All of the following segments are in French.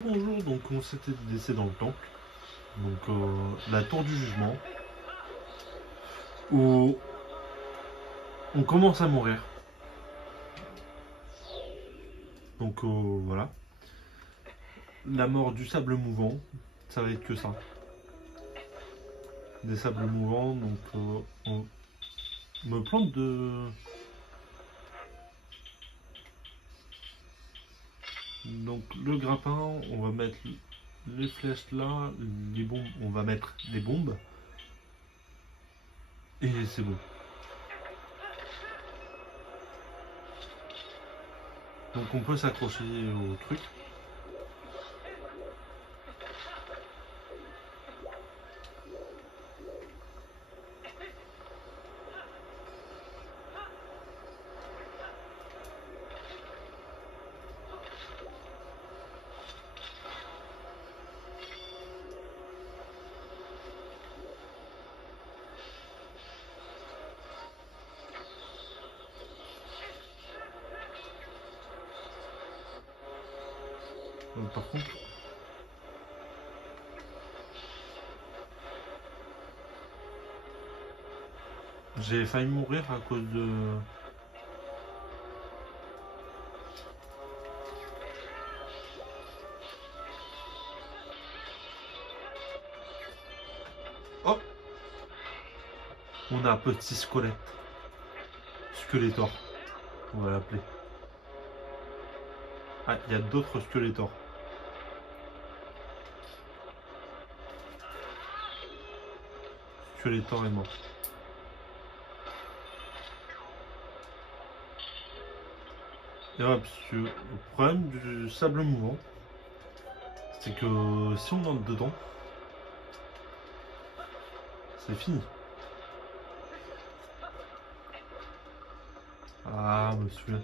Bonjour, donc on s'était laissé dans le temple, donc la tour du jugement, où on commence à mourir. Donc voilà, la mort du sable mouvant, ça va être que ça. Des sables mouvants, donc on me plante de... Donc le grappin, on va mettre les flèches là, les bombes, on va mettre les bombes, et c'est bon. Donc on peut s'accrocher au truc. Par contre, j'ai failli mourir à cause de... Oh, on a un petit squelette. Skeletor, on va l'appeler. Ah, il y a d'autres Skeletor. Skeletor est mort. Et ouais, parce que le problème du sable mouvant, c'est que si on entre dedans, c'est fini. Ah, monsieur,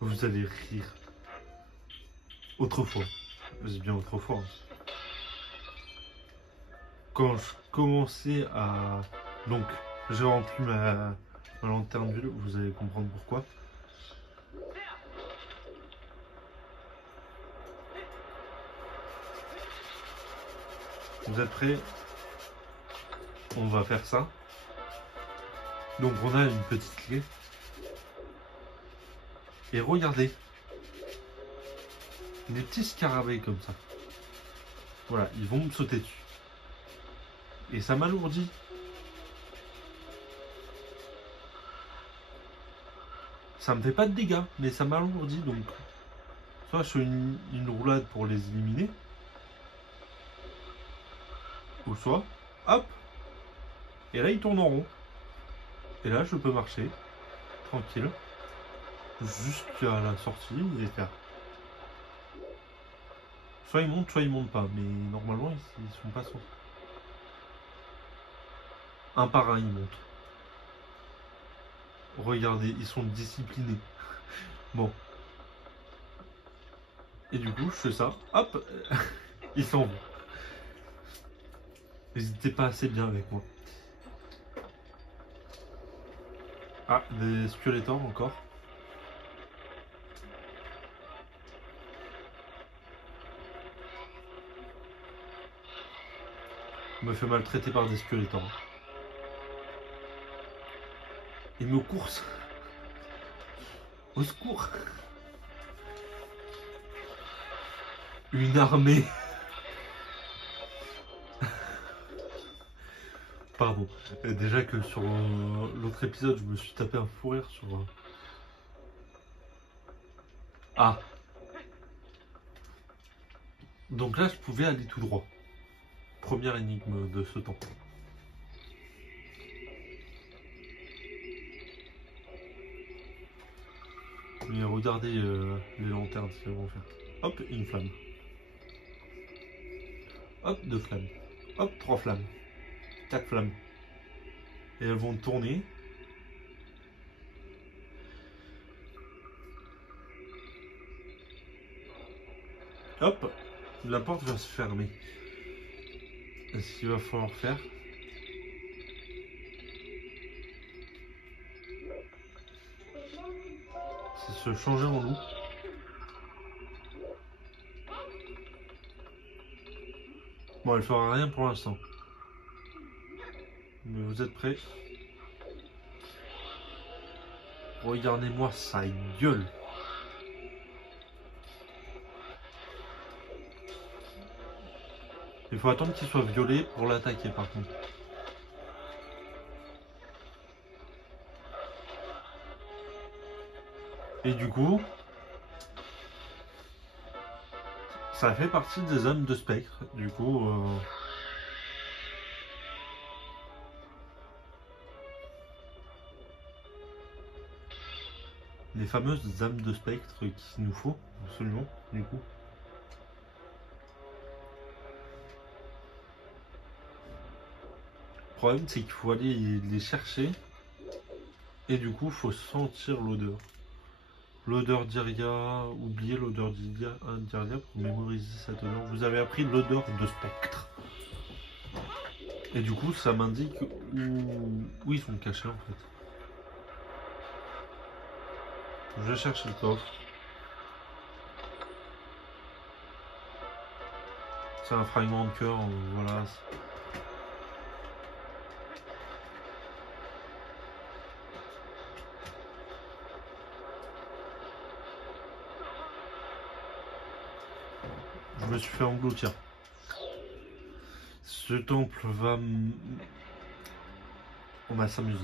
vous allez rire. Autrefois, c'est bien autrefois. Quand je commençais à... Donc, j'ai rempli ma lanterne d'huile, vous allez comprendre pourquoi. Vous êtes prêts? On va faire ça. Donc, on a une petite clé. Et regardez. Des petits scarabées comme ça. Voilà, ils vont me sauter dessus. Et ça m'alourdit. Ça me fait pas de dégâts, mais ça m'alourdit, donc soit je fais une roulade pour les éliminer, ou soit, hop, et là ils tournent en rond. Et là je peux marcher, tranquille, jusqu'à la sortie et faire. Soit ils montent pas, mais normalement ils sont pas sortis. Un par un ils montent. Regardez, ils sont disciplinés. Bon. Et du coup je fais ça, hop, ils s'en vont. Ils étaient pas assez bien avec moi. Ah, des squelettors encore. Je me fais maltraiter par des squelettors. Ils me coursent. Au secours. Une armée. Pardon. Déjà que sur l'autre épisode, je me suis tapé un fou rire sur... Ah. Donc là, je pouvais aller tout droit. Première énigme de ce temps. Mais regardez les lanternes, ce qu'elles vont faire. Hop, une flamme. Hop, deux flammes. Hop, trois flammes. Quatre flammes. Et elles vont tourner. Hop, la porte va se fermer. Et ce qu'il va falloir faire, c'est se changer en loup. Bon, elle fera rien pour l'instant. Mais vous êtes prêts? Regardez-moi sa gueule. Il faut attendre qu'il soit violet pour l'attaquer par contre. Et du coup, ça fait partie des âmes de spectre. Du coup, les fameuses âmes de spectre qu'il nous faut absolument. Du coup. Le problème, c'est qu'il faut aller les chercher. Et du coup, il faut sentir l'odeur. L'odeur d'Iria, oubliez l'odeur d'Iria pour mémoriser cette odeur. Vous avez appris l'odeur de spectre. Et du coup, ça m'indique où ils sont cachés en fait. Je cherche le coffre. C'est un fragment de cœur, voilà. Je me suis fait engloutir. Ce temple va... On va s'amuser.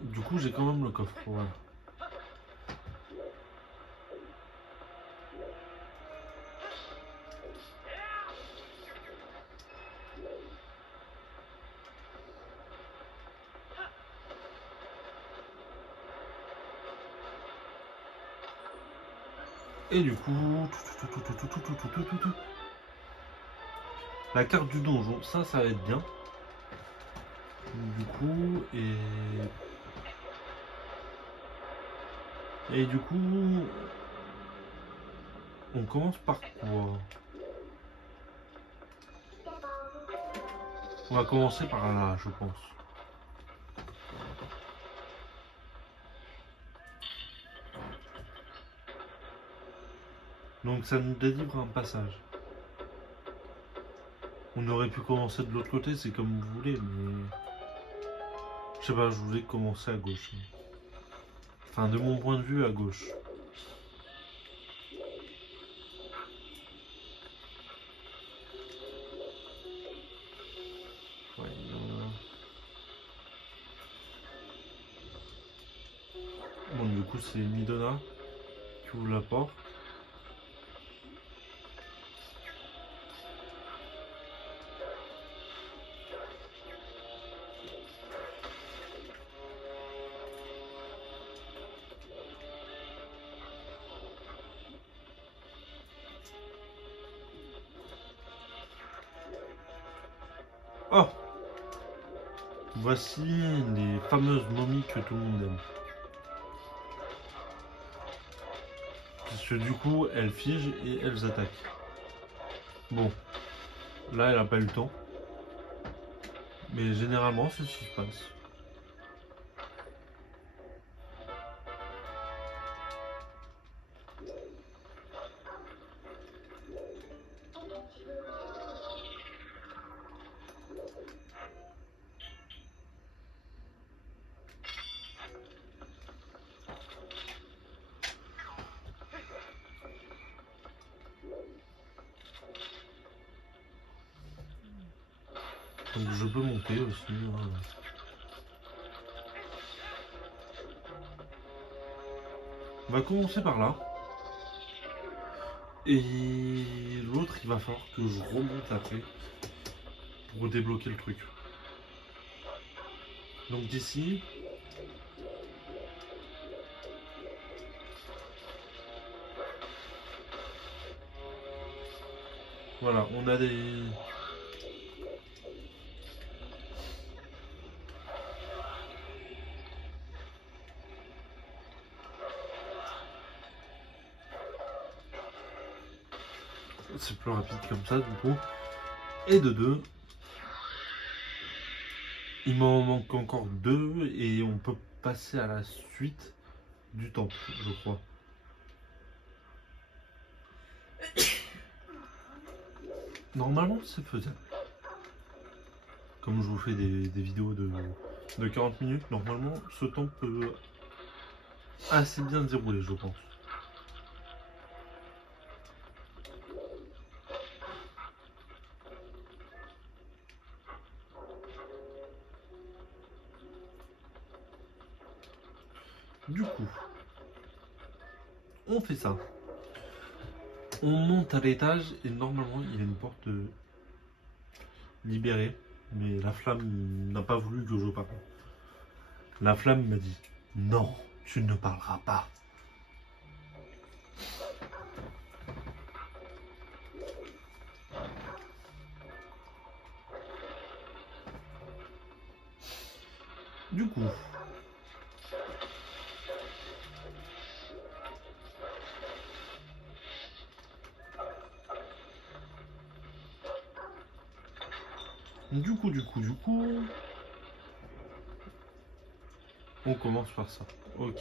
Du coup, j'ai quand même le coffre, voilà. Et du coup... La carte du donjon, ça va être bien. Du coup, et du coup, on commence par quoi? On va commencer par là, je pense. Donc ça nous délivre un passage. On aurait pu commencer de l'autre côté, c'est comme vous voulez, mais... Je sais pas, je voulais commencer à gauche. Enfin, de mon point de vue, à gauche. Ouais, bon, du coup, c'est Midona qui ouvre la porte. Oh! Voici les fameuses momies que tout le monde aime. Parce que du coup, elles figent et elles attaquent. Bon, là, elle n'a pas eu le temps. Mais généralement, c'est ce qui se passe. Donc je peux monter aussi. Hein. On va commencer par là. Et l'autre, il va falloir que je remonte après pour débloquer le truc. Donc d'ici... Voilà, on a des... C'est plus rapide comme ça du coup. Et de deux. Il m'en manque encore deux et on peut passer à la suite du temple, je crois. Normalement, c'est faisable. Comme je vous fais des vidéos de 40 minutes, normalement, ce temps peut assez bien dérouler, je pense. Du coup, on fait ça. On monte à l'étage et normalement, il y a une porte libérée. Mais la flamme n'a pas voulu que je parle. La flamme m'a dit « Non, tu ne parleras pas. » Du coup, on commence par ça. Ok.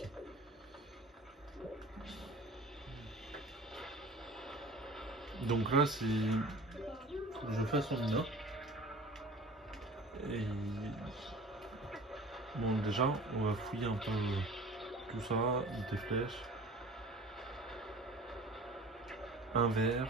Donc là, c'est... Je fais son mina. Et... Bon, déjà, on va fouiller un peu tout ça. Des flèches. Un verre.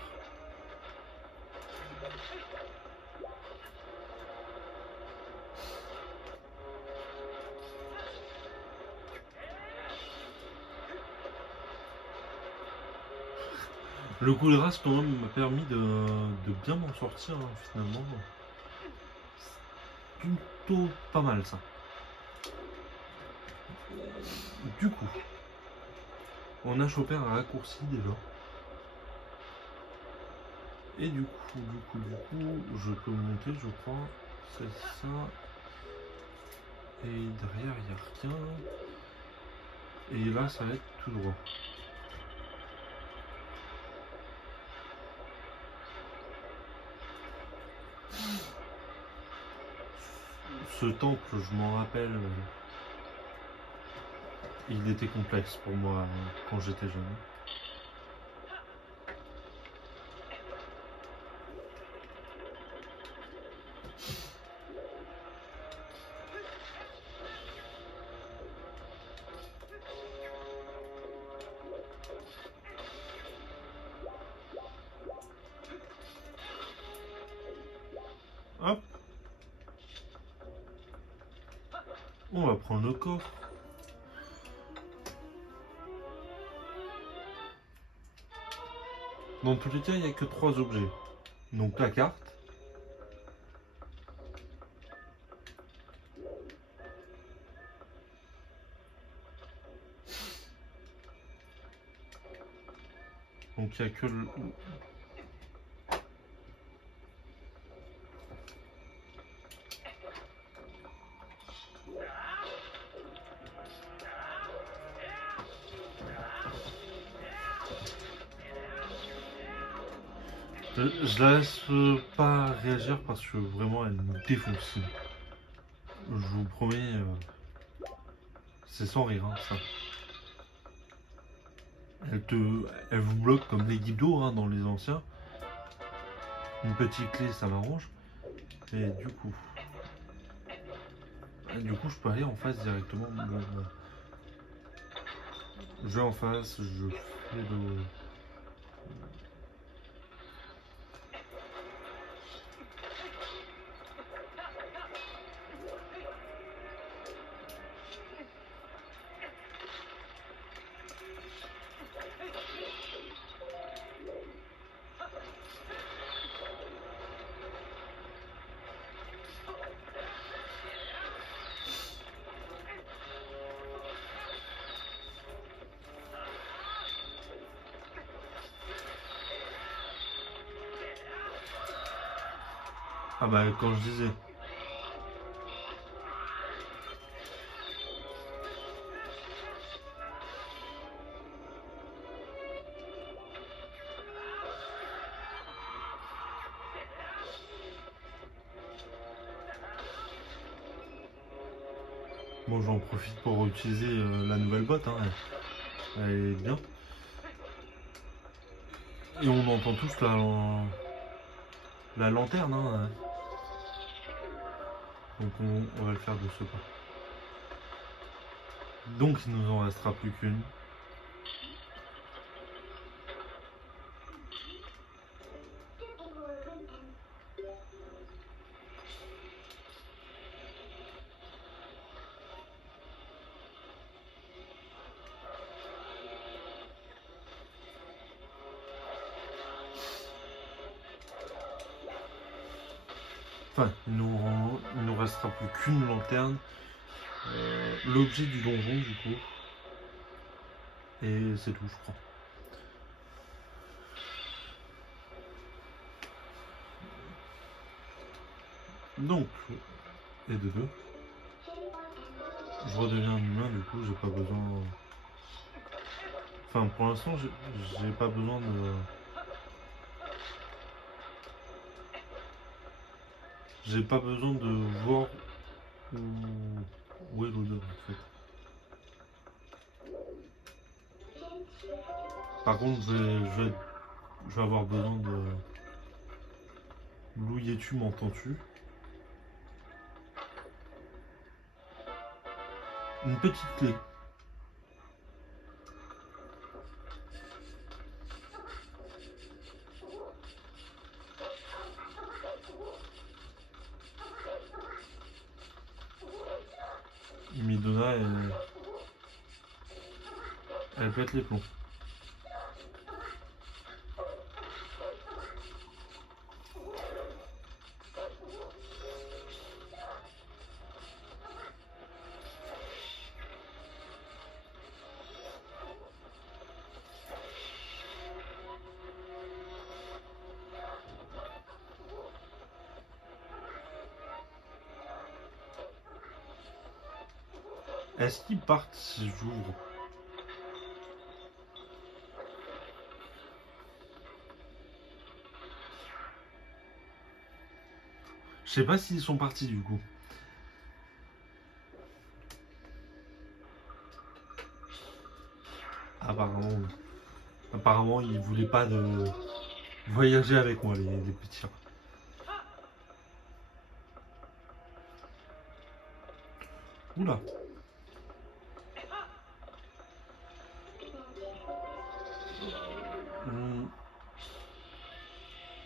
Le coup de grâce quand même m'a permis de bien m'en sortir hein, finalement. Plutôt pas mal ça. Du coup, on a chopé un raccourci déjà. Et du coup, je peux monter je crois. C'est ça. Et derrière il n'y a rien. Et là ça va être tout droit. Ce temple, je m'en rappelle, il était complexe pour moi quand j'étais jeune. Hop. On va prendre le coffre. Dans tous les cas, il n'y a que 3 objets. Donc la carte. Donc il n'y a que le... Je la laisse pas réagir parce que vraiment elle me défonce. Je vous promets, c'est sans rire hein, ça. Elle vous bloque comme les guides hein, dans les anciens. Une petite clé ça m'arrange. Et du coup je peux aller en face directement. Je vais en face, je fais le... Ah bah quand je disais. Bon j'en profite pour utiliser la nouvelle botte, hein. Elle est bien. Et on entend tous là la lanterne. Hein. Donc on va le faire de ce pas. Donc il nous en restera plus qu'une. Enfin, il nous restera plus qu'une lanterne. L'objet du donjon du coup. Et c'est tout je crois. Donc, et de deux. Je redeviens un humain du coup, j'ai pas besoin... Enfin pour l'instant j'ai pas besoin de... J'ai pas besoin de voir où est l'odeur en fait. Par contre, je vais avoir besoin de... Louis-tu, m'entends-tu? Une petite clé. Midona, elle pète les plombs. Est-ce qu'ils partent si j'ouvre? Je sais pas s'ils sont partis du coup. Apparemment ils voulaient pas de voyager avec moi les petits. Oula.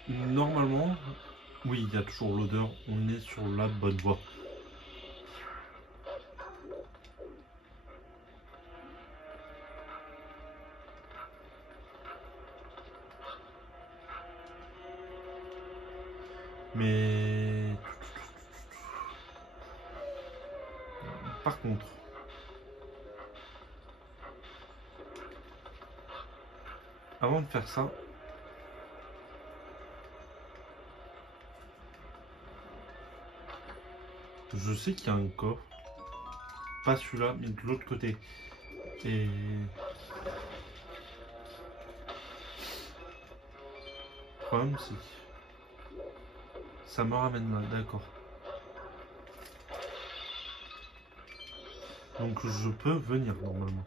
Normalement, oui, il y a toujours l'odeur. On est sur la bonne voie. Mais par contre, avant de faire ça, je sais qu'il y a un coffre. Pas celui-là, mais de l'autre côté. Et le problème, c'est que ça me ramène là, d'accord. Donc je peux venir normalement.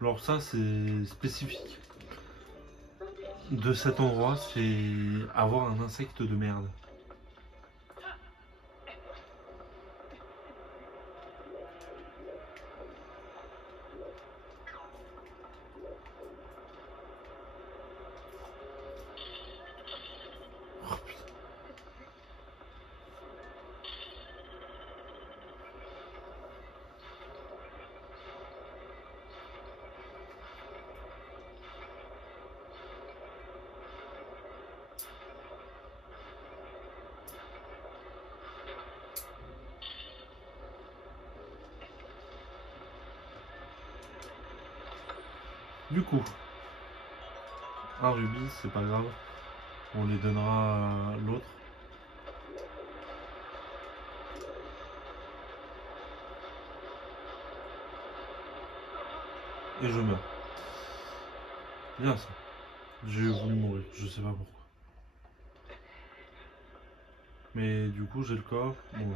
Alors ça c'est spécifique de cet endroit, c'est avoir un insecte de merde. Oh, putain. Du coup, un rubis, c'est pas grave. On les donnera à l'autre. et je meurs. Bien ça. J'ai voulu mourir, je sais pas pourquoi. Mais du coup j'ai le corps. Bon,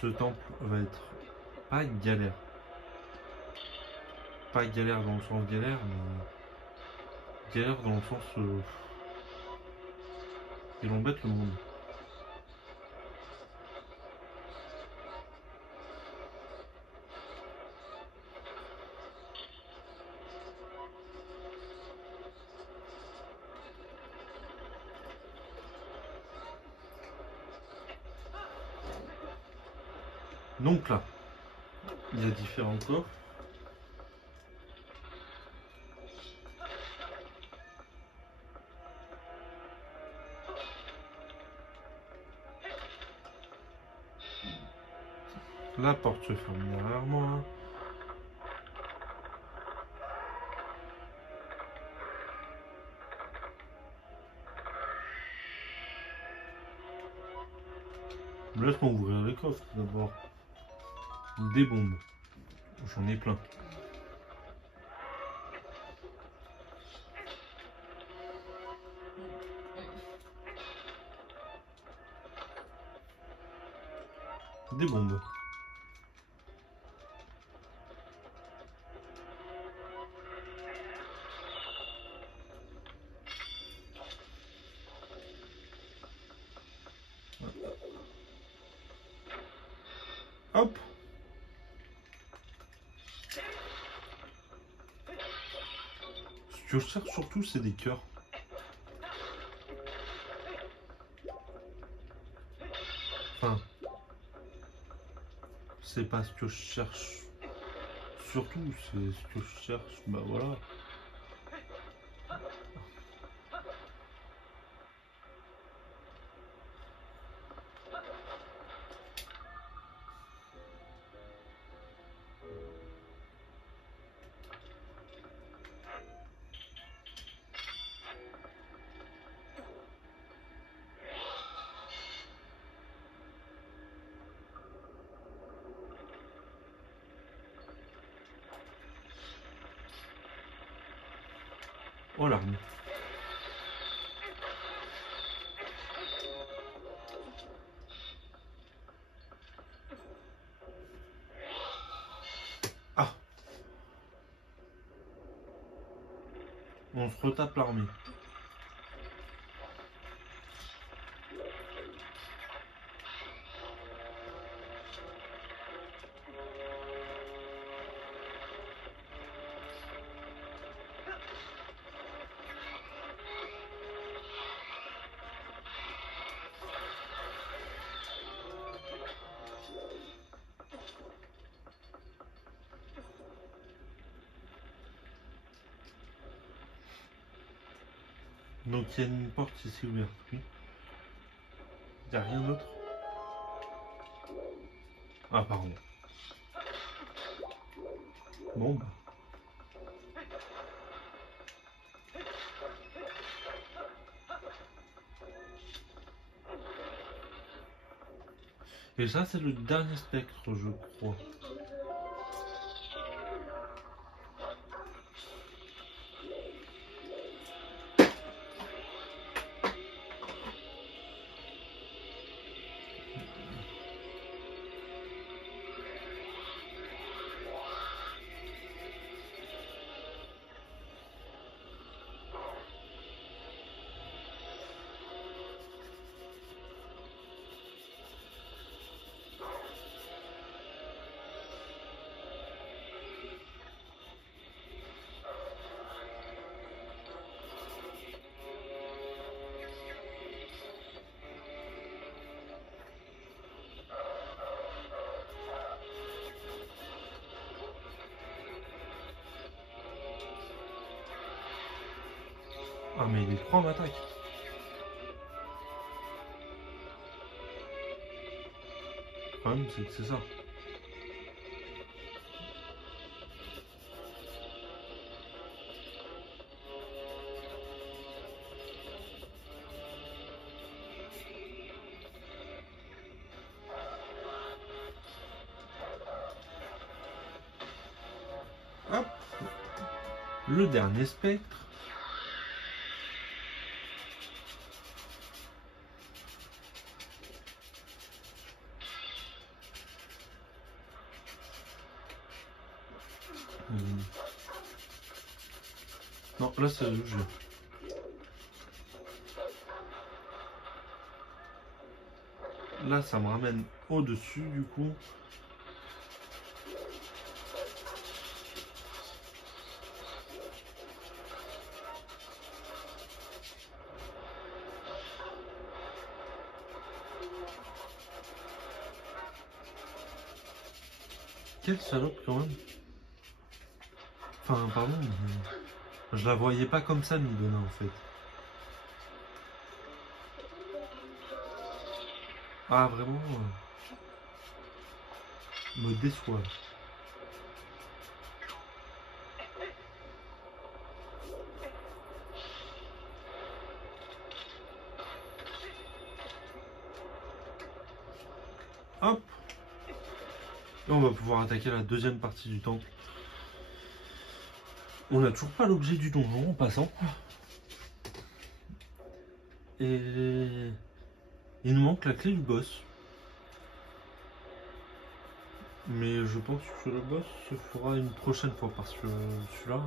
ce temple va être pas galère. Pas galère dans le sens galère, mais galère dans le sens ils embêtent le monde. Donc là, il y a différents coffres. La porte se ferme derrière moi. Laisse-moi ouvrir les coffres d'abord. Des bombes. J'en ai plein. Des bombes. Hop. Ce que je cherche surtout, c'est des cœurs. Enfin, c'est pas ce que je cherche. Surtout, c'est ce que je cherche. Bah voilà. Oh l'arme. Ah. On se retape l'armée. Donc il y a une porte ici ouverte. Oui. Il n'y a rien d'autre. Ah pardon. Bon bah. Et ça c'est le dernier spectre je crois. Ah mais les trois m'attaquent. Le problème c'est que c'est ça. Hop, le dernier spectre. Non, là c'est le jeu. Là ça me ramène au-dessus du coup. Quelle salope quand même. Enfin pardon, mais je la voyais pas comme ça Midona en fait. Ah vraiment me déçoit. Hop. Et on va pouvoir attaquer la deuxième partie du temple. On n'a toujours pas l'objet du donjon en passant. Et il nous manque la clé du boss. Mais je pense que le boss se fera une prochaine fois parce que celui-là,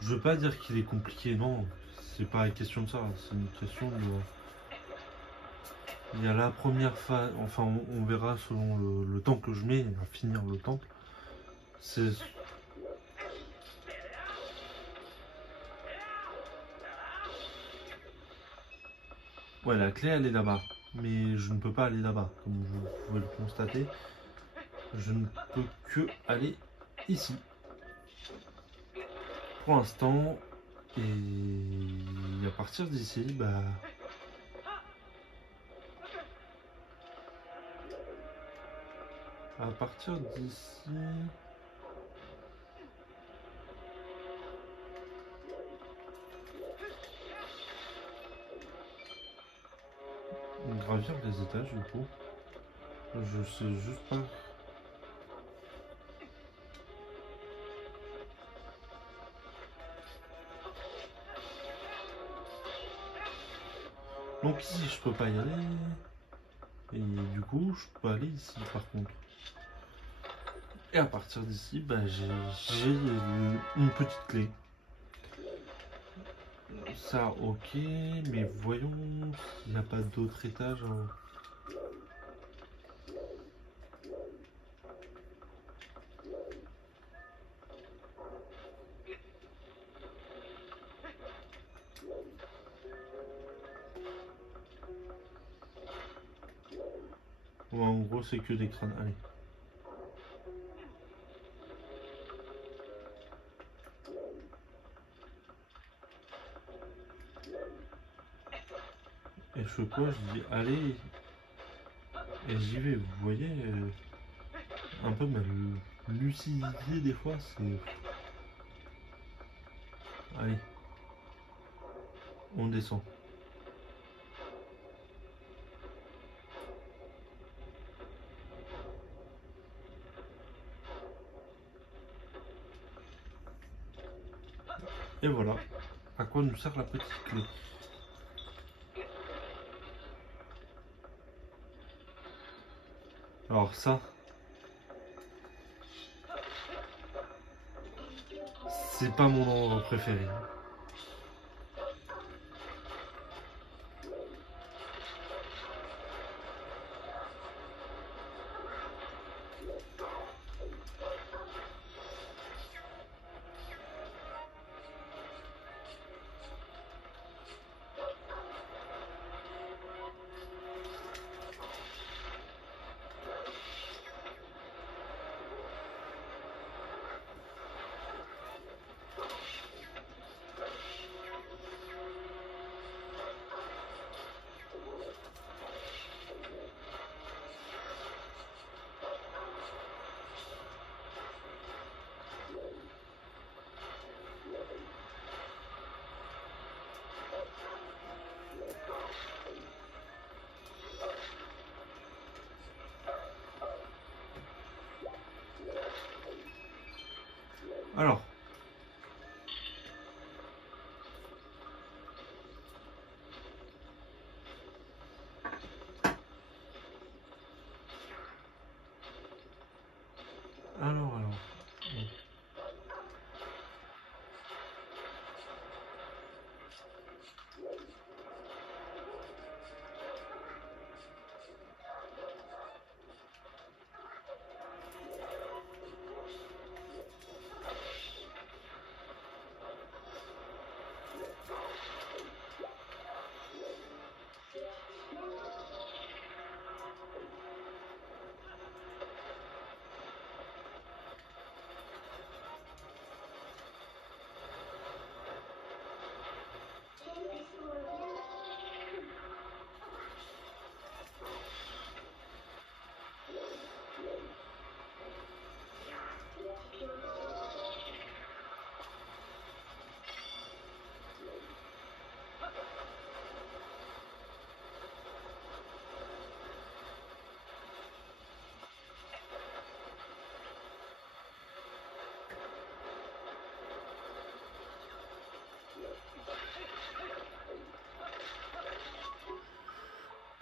je veux pas dire qu'il est compliqué, non. C'est pas une question de ça, c'est une question de... Il y a la première phase, enfin on verra selon le temps que je mets à finir le temple. C'est... Ouais, la clé elle est là-bas, mais je ne peux pas aller là-bas, comme vous pouvez le constater. Je ne peux que aller ici. Pour l'instant, et à partir d'ici, bah... À partir d'ici... Gravir les étages du coup. Je sais juste pas. Donc ici je peux pas y aller. Et du coup je peux aller ici par contre. Et à partir d'ici, bah, j'ai une petite clé. Ça ok, mais voyons s'il n'y a pas d'autres étages. Ouais, en gros c'est que des crânes. Allez. Et je fais quoi? Je dis allez. Et j'y vais, vous voyez, un peu ma lucidité des fois, c'est... Allez, on descend. Et voilà, à quoi nous sert la petite clé. Alors ça, c'est pas mon endroit préféré. Alors. Alors.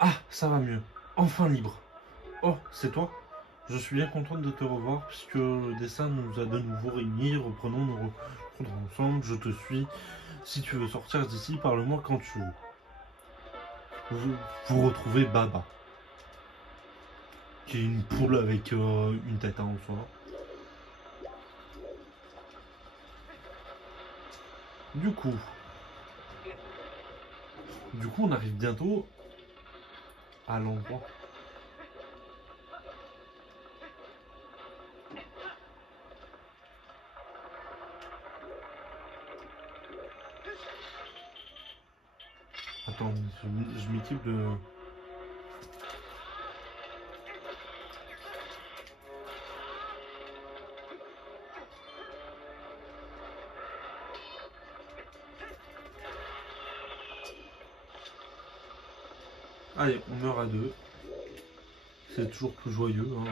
Ah, ça va mieux. Enfin libre. Oh, c'est toi? Je suis bien contente de te revoir puisque le destin nous a de nouveau réunis. Reprenons nos rencontres ensemble. Je te suis. Si tu veux sortir d'ici, parle-moi quand tu veux. Vous retrouvez Baba, qui est une poule avec une tête en soi. Du coup, on arrive bientôt à l'endroit. Attends, je m'équipe de... Allez, on meurt à deux. C'est toujours plus joyeux. Hein.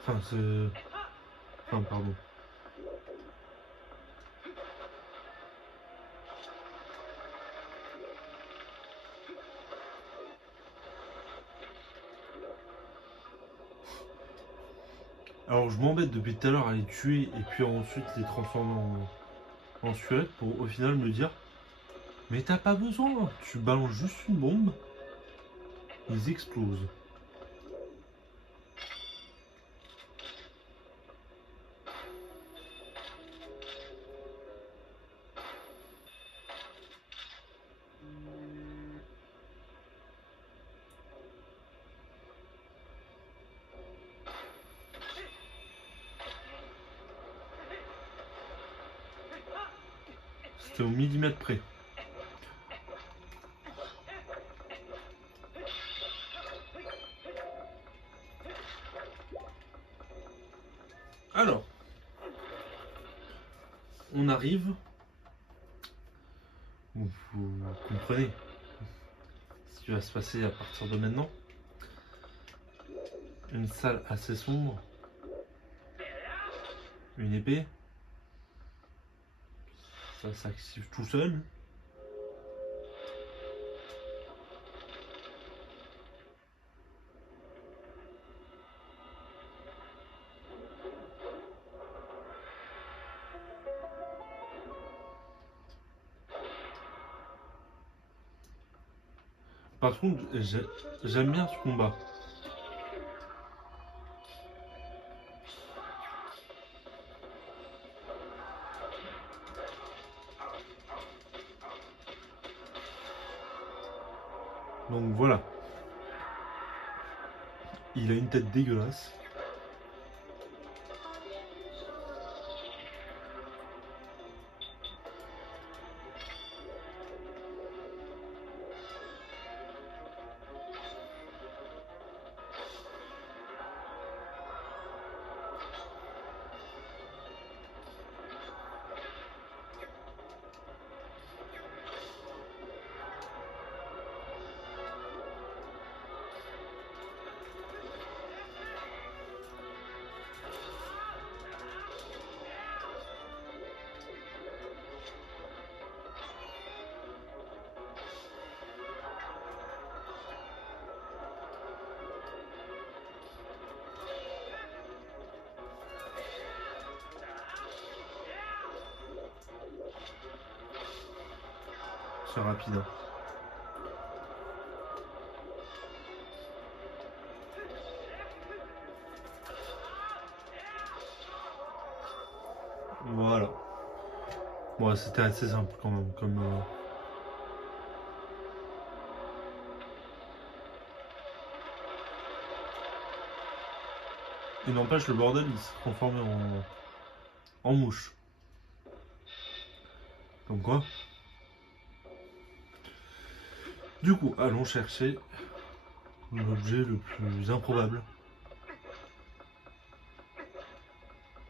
Enfin, c'est... Enfin, pardon. Alors, je m'embête depuis tout à l'heure à les tuer et puis ensuite les transformer en suette pour au final me dire mais t'as pas besoin, tu balances juste une bombe, ils explosent. C'était au millimètre près. Alors, on arrive. Vous comprenez ce qui va se passer à partir de maintenant. Une salle assez sombre. Une épée. Ça s'active tout seul. Par contre, j'aime bien ce combat. Donc voilà. Il a une tête dégueulasse. C'est rapide. Hein. Voilà. Bon, c'était assez simple quand même. Comme, Et n'empêche, le bordel, il s'est transformé en mouche. Comme quoi. Du coup, allons chercher l'objet le plus improbable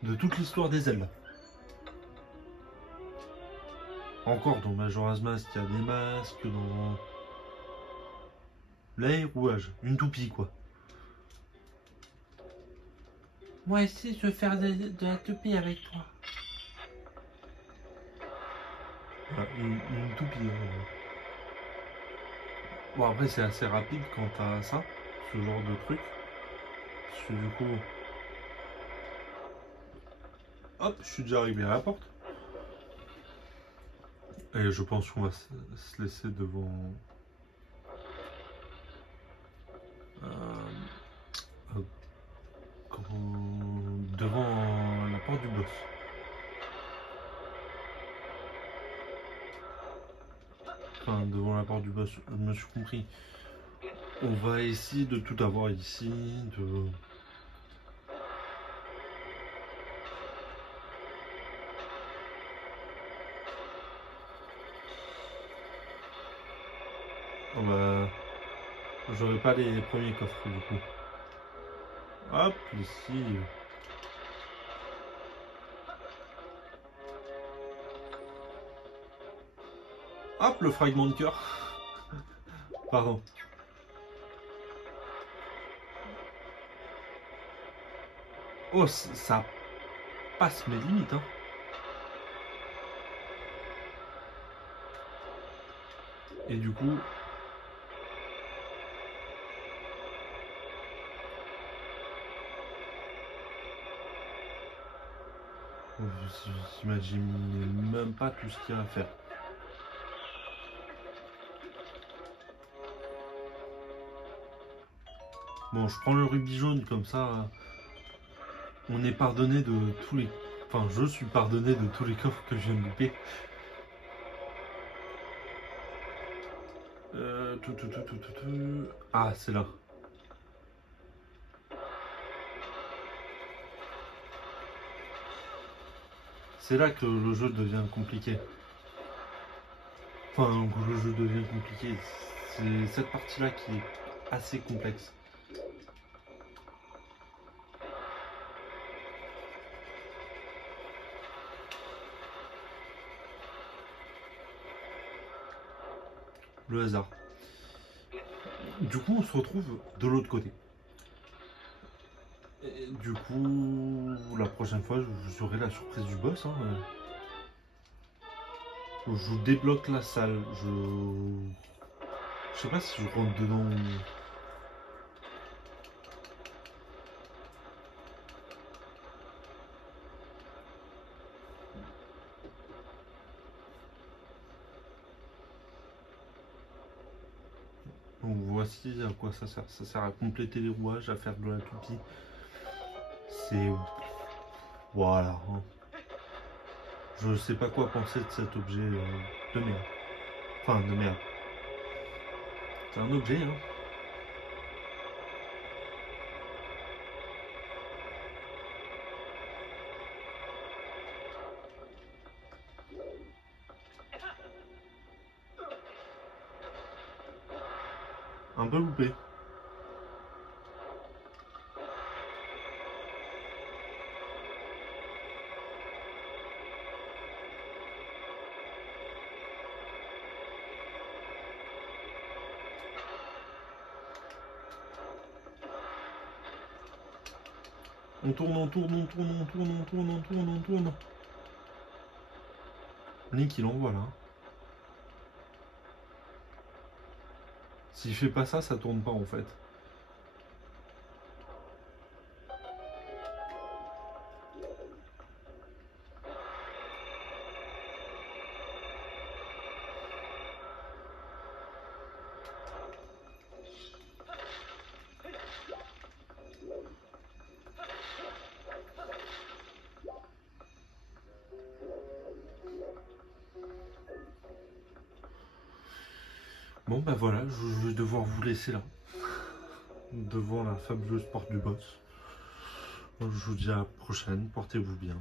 de toute l'histoire des Zelda. Encore dans Majora's Mask, il y a des masques, dans l'air rouage, une toupie quoi. Moi aussi, je veux faire de la toupie avec toi. Voilà, une toupie. Bon, après, c'est assez rapide quand t'as ça, ce genre de truc. Parce que du coup. Hop, je suis déjà arrivé à la porte. Et je pense qu'on va se laisser devant. Devant la porte du boss. Enfin, devant la porte du boss, je me suis compris. On va essayer de tout avoir ici, de... On va... J'aurai pas les premiers coffres du coup. Hop, ici. Hop, le fragment de cœur. Pardon. Oh, ça passe mes limites, hein. Et du coup... J'imagine même pas tout ce qu'il y a à faire. Bon, je prends le rubis jaune comme ça. On est pardonné de tous les... Enfin, je suis pardonné de tous les coffres que je viens de louper. Ah, c'est là. C'est là que le jeu devient compliqué. Enfin, que le jeu devient compliqué. C'est cette partie-là qui est assez complexe. Le hasard. Du coup, on se retrouve de l'autre côté. Et du coup, la prochaine fois, vous aurez la surprise du boss. Hein. Je débloque la salle. Je sais pas si je rentre dedans. Donc voici à quoi ça sert. Ça sert à compléter les rouages, à faire de la toupie. C'est... Voilà. Hein. Je sais pas quoi penser de cet objet de merde. Enfin, de merde. C'est un objet, hein. Un peu loupé. On tourne, on tourne, on tourne, on tourne, on tourne, on tourne, on tourne. Link, il envoie là. S'il fait pas ça, ça tourne pas en fait. Bon, bah voilà, je vais devoir vous laisser là, devant la fabuleuse porte du boss. Je vous dis à la prochaine, portez-vous bien.